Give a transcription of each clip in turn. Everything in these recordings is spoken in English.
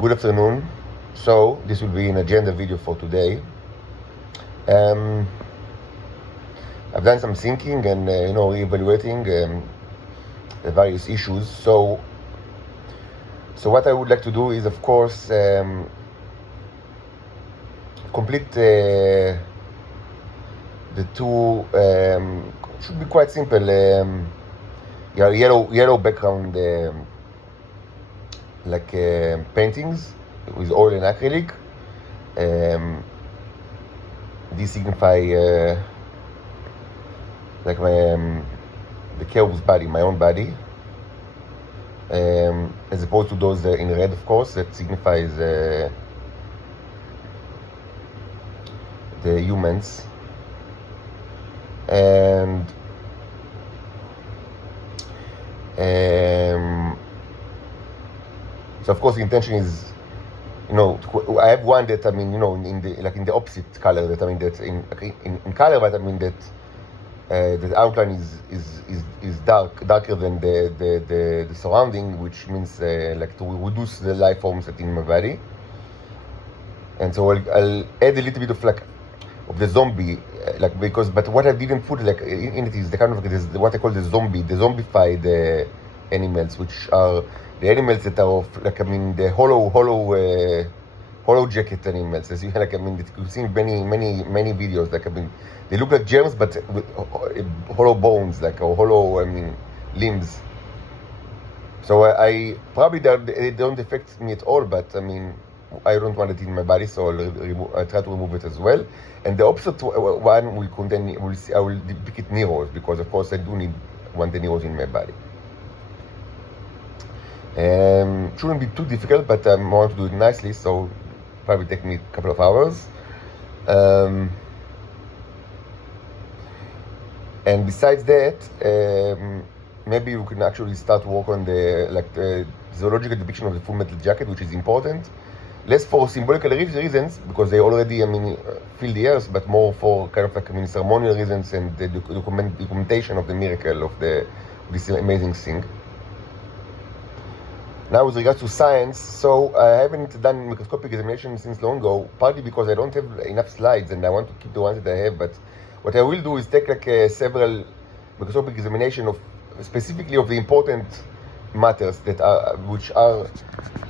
Good afternoon. So this will be an agenda video for today. I've done some thinking and reevaluating the various issues. So what I would like to do is, of course, complete the two. Should be quite simple. Yellow background. Paintings with oil and acrylic. These signify the Kerub's body, my own body, as opposed to those in red, of course, that signifies the humans. And so of course the intention is, I have one that in the opposite color, that that in color, but that the outline is darker than the surrounding, which means to reduce the life forms that in my body. And so I'll add a little bit of the zombie, but what I didn't put in it is the kind of what I call the zombified animals, which are the animals that are of the hollow jacket animals. As you you've seen many videos. They look like germs, but with hollow bones, or hollow limbs. So I probably they don't affect me at all, but I don't want it in my body, so I'll try to remove it as well. And the opposite one will contain. I will depict Neros, because of course I do want the Neros in my body. Shouldn't be too difficult, but I want to do it nicely, so probably take me a couple of hours. And besides that, maybe we can actually start to work on the zoological depiction of the Full Metal Jacket, which is important. Less for symbolical reasons, because they already fill the earth, but more for kind of ceremonial reasons and the documentation of the miracle of this amazing thing. Now, with regards to science, so I haven't done microscopic examination since long ago, partly because I don't have enough slides and I want to keep the ones that I have. But what I will do is take several microscopic examination of specifically of the important matters that are, which are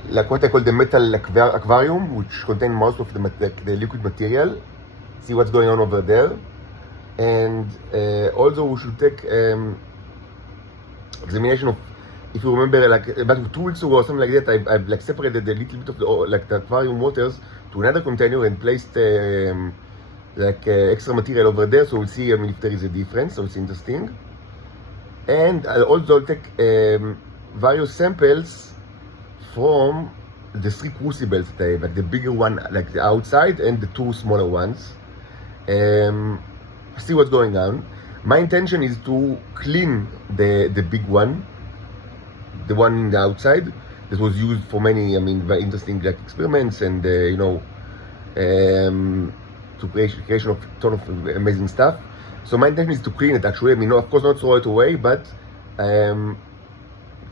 what I call the metal aquarium, which contain most of the liquid material. See what's going on over there, and also we should take examination of. If you remember, about 2 weeks ago or something like that, I've separated a little bit of the aquarium waters to another container and placed extra material over there. So we'll see if there is a difference. So it's interesting. And I'll also take various samples from the 3 crucibles that I have, the bigger one, the outside, and the 2 smaller ones. See what's going on. My intention is to clean the big one. The one in the outside that was used for many, very interesting experiments and to creation of a ton of amazing stuff. So my intention is to clean it. Actually, of course, not throw it away, but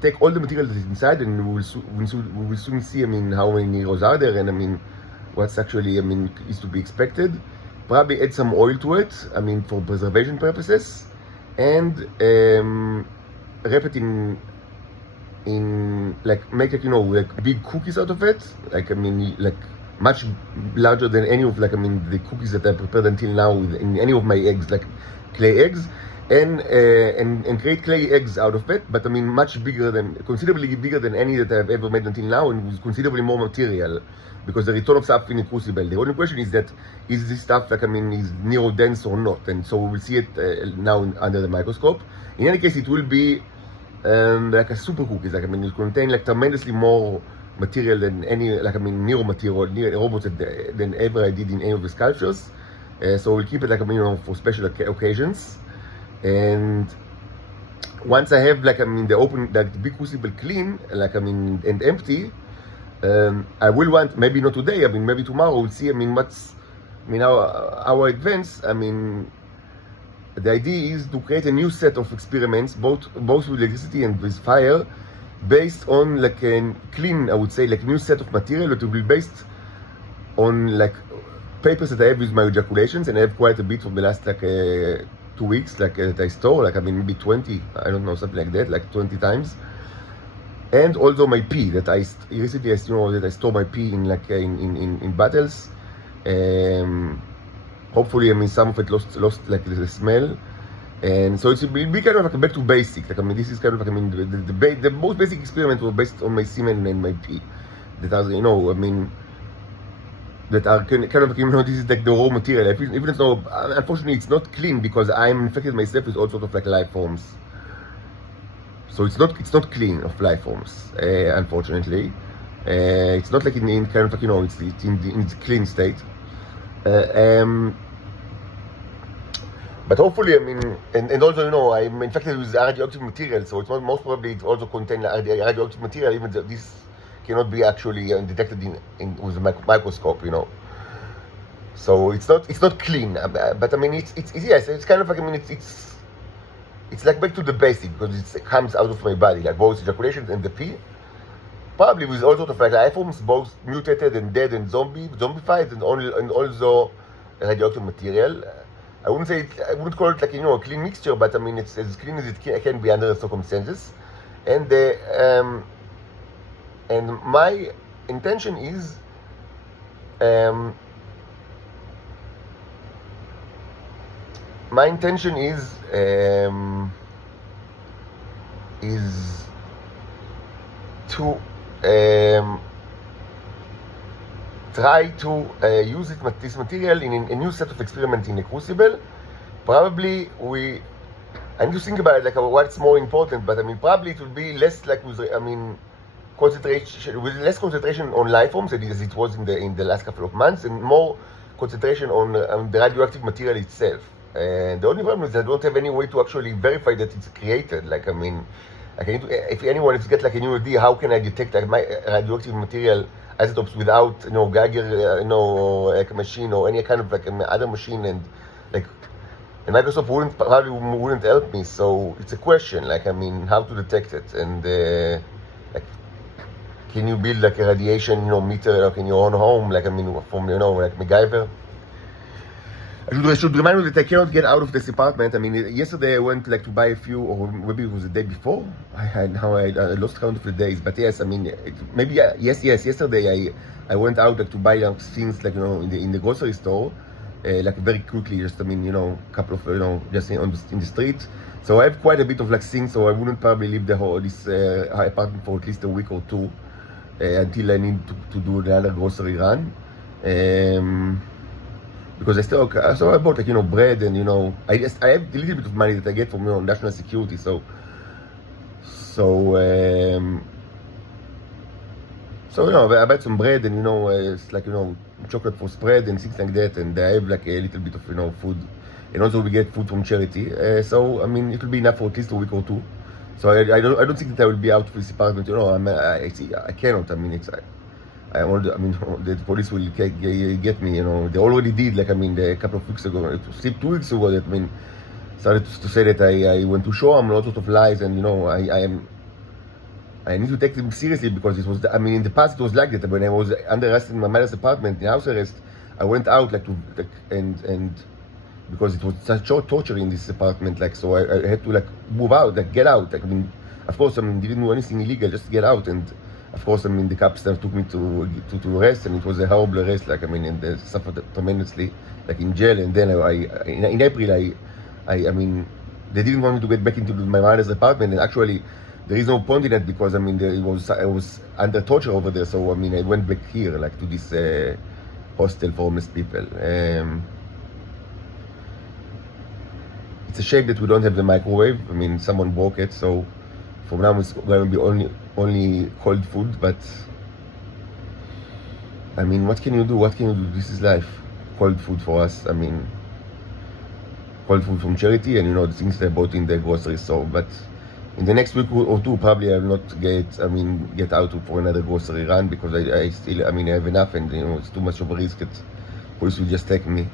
take all the material that is inside, and we will soon see. How many Neros are there, and what's actually is to be expected. Probably add some oil to it. For preservation purposes, and wrap it in make big cookies out of it, much larger than any of the cookies that I prepared until now in any of my eggs, clay eggs, and create clay eggs out of it, but considerably bigger than any that I've ever made until now, and with considerably more material, because there is a ton of stuff in the crucible. The only question is is this stuff is Nero dense or not, and so we will see it now under the microscope. In any case, it will be a super cookies, it contain tremendously more material than any Nero material, robots than ever I did in any of the sculptures. So we'll keep it for special occasions. And once I have the big crucible clean, and empty, I will want, maybe not today, maybe tomorrow, we'll see what's our advance. The idea is to create a new set of experiments, both with electricity and with fire, based on like a clean, I would say, like new set of material that will be based on like papers that I have with my ejaculations, and I have quite a bit for the last like 2 weeks, like that I store, like I mean maybe 20, I don't know, something like that, like 20 times. And also my pee that I recently, as you know, that I store my pee in like in bottles. Hopefully, I mean some of it lost like the smell. And so it will be kind of like back to basic. Like I mean, this is kind of like I mean the most basic experiment was based on my semen and my pee. That are, you know, I mean, that are kind of like, you know, this is like the raw material. Even though unfortunately it's not clean because I'm infected myself with all sorts of like life forms. So it's not clean of life forms, unfortunately. It's not like in kind of like, you know, it's in its clean state. But hopefully, I mean, and also, you know, I'm infected with radioactive material, so it's most probably it also contains radioactive material, even though this cannot be actually detected with a microscope, you know. So it's not clean, but I mean, it's yes, it's kind of like, I mean, it's like back to the basic because it comes out of my body, like both ejaculations and the pee, probably with all sorts of like life forms, both mutated and dead and zombified, and also radioactive material. I wouldn't call it like, you know, a clean mixture, but I mean it's as clean as it can be under the circumstances. And my intention is to try to use this material in a new set of experiments in a Crucible. Probably I need to think about it, like what's more important, but I mean probably it will be less like with, I mean, less concentration on life forms as it was in the last couple of months, and more concentration on the radioactive material itself. And the only problem is I don't have any way to actually verify that it's created. Like I mean, like if anyone is get like a new idea, how can I detect like my radioactive material isotopes without, you know, Geiger, you know, like a machine or any kind of like other machine, and like, and Microsoft probably wouldn't help me. So it's a question, like I mean, how to detect it, and like, can you build like a radiation, you know, meter like in your own home, like I mean, from, you know, like MacGyver? I should remind you that I cannot get out of this apartment. I mean, yesterday I went like to buy a few, or maybe it was the day before. I lost count of the days, but yes, I mean, yesterday I went out like to buy things like, you know, in the grocery store, like very quickly, just I mean, you know, a couple of, you know, just in the street. So I have quite a bit of like things, so I wouldn't probably leave this apartment for at least a week or two until I need to do another grocery run. Because so I bought like, you know, bread, and, you know, I have a little bit of money that I get from, you know, national security, so you know, I bought some bread, and, you know, it's like, you know, chocolate for spread and things like that, and I have like a little bit of, you know, food, and also we get food from charity, so I mean it will be enough for at least a week or two. So I don't think that I will be out of this apartment, you know. I cannot. I mean the police will get me, you know. They already did, like I mean, a couple of weeks ago, 2 weeks ago, that I mean, started to say that I went to show them a lot of lies, and, you know, I need to take them seriously, because it was, I mean, in the past it was like that. When I was under arrest in my mother's apartment, in house arrest, I went out like and because it was such torture in this apartment, like, so I had to like move out, like get out. Like, I mean, of course, I mean, didn't do anything illegal, just get out. And of course, I mean, the cops took me to arrest, and it was a horrible arrest. Like, I mean, and they suffered tremendously, like in jail. And then in April, I mean, they didn't want me to get back into my mother's apartment, and actually, there is no point in that, because I mean, I was under torture over there. So I mean, I went back here, like, to this hostel for homeless people. It's a shame that we don't have the microwave. I mean, someone broke it, so from now it's going to be only cold food. But I mean, what can you do? What can you do? This is life. Cold food for us. I mean, cold food from charity, and, you know, the things they bought in the grocery store. But in the next week or two, probably I will not get out for another grocery run, because I still, I mean, I have enough, and, you know, it's too much of a risk that police will just take me.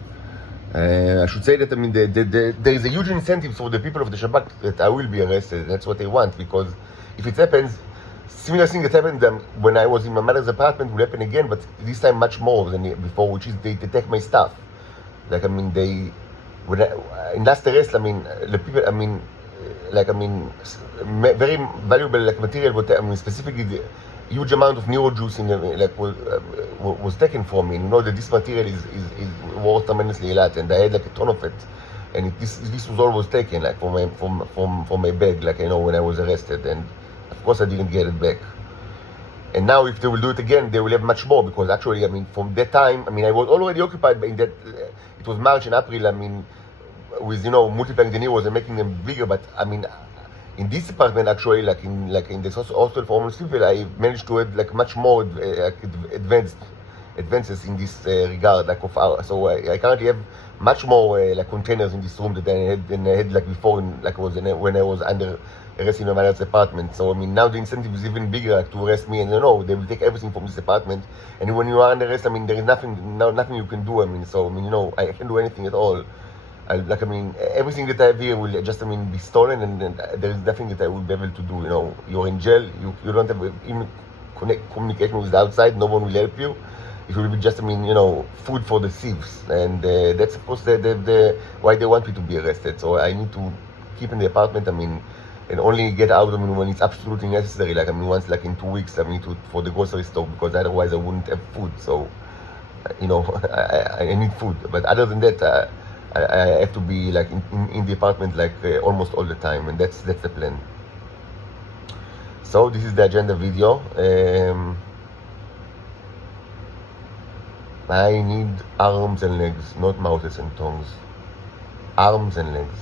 I should say that, I mean, there is a huge incentive for the people of the Shabbat that I will be arrested. That's what they want, because if it happens, similar thing that happened when I was in my mother's apartment will happen again, but this time much more than before, which is they take my stuff. Like, I mean, when in last arrest, I mean, the people, I mean, like, I mean, very valuable, like, material, but I mean, specifically the huge amount of neurojuice in the, like, was taken from me. You know that this material is worth tremendously a lot, and I had like a ton of it. And this was all was taken, like, from my bag, like, you know, when I was arrested, and of course I didn't get it back. And now if they will do it again, they will have much more, because actually, I mean, from that time, I mean, I was already occupied in that, it was March and April, I mean, with, you know, multiplying the neuros and making them bigger, but I mean, in this department, actually, like in the hostel for homeless people, I managed to add like much more advances in this regard, like of our. So I currently have much more like containers in this room than I had like before, when I was under arrest in my mother's apartment. So I mean, now the incentive is even bigger, like, to arrest me, and you know they will take everything from this apartment. And when you are under arrest, I mean, there is nothing you can do. I mean, so I mean, you know, I can't do anything at all. I mean, everything that I have here will just, I mean, be stolen, and there is nothing that I will be able to do. You know, you're in jail. You don't have even communication with the outside. No one will help you. It will be just, I mean, you know, food for the thieves, and that's of course why they want me to be arrested. So I need to keep in the apartment. I mean, and only get out, I mean, when it's absolutely necessary. Like, I mean, once, like, in 2 weeks, I mean, for the grocery store, because otherwise I wouldn't have food. So, you know, I need food. But other than that, I have to be like in the apartment like almost all the time, and that's the plan. So this is the agenda video. I need arms and legs, not mouths and tongues. Arms and legs.